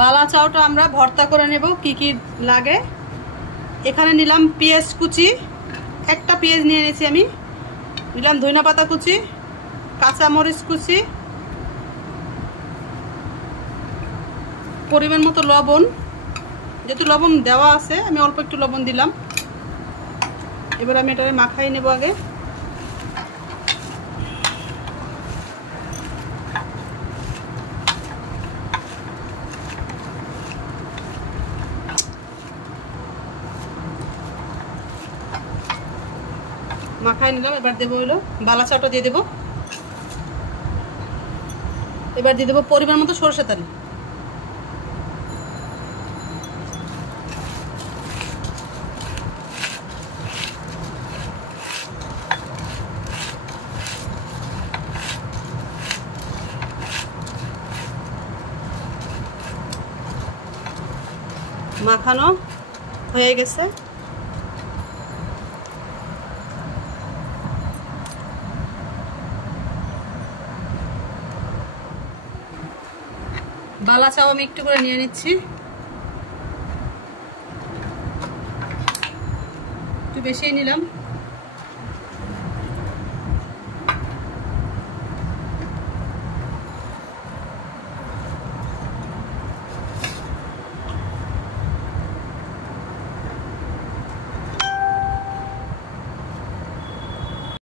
বালা চাউটা আমরা ভর্তা করে নেব। কি কি লাগে, এখানে নিলাম পেঁয়াজ কুচি, একটা পেঁয়াজ নিয়ে নিয়েছি আমি। নিলাম ধনিয়া পাতা কুচি, কাঁচা মরিচ কুচি, পরিমাণ মতো লবণ, যেহেতু লবণ দেওয়া আছে আমি অল্প একটু লবণ দিলাম। এবার আমি এটা মাখাই নেব আগে। মাখাই নিলাম। এবার দেবো হলো বালা চাউটা দিয়ে দেবো। এবার দিয়ে দেবো পরিমাণ মতো সরষে তেল। মাখানো হয়ে গেছে। বালা চাও আমি একটু করে নিয়ে নিচ্ছি, একটু বেশি নিলাম।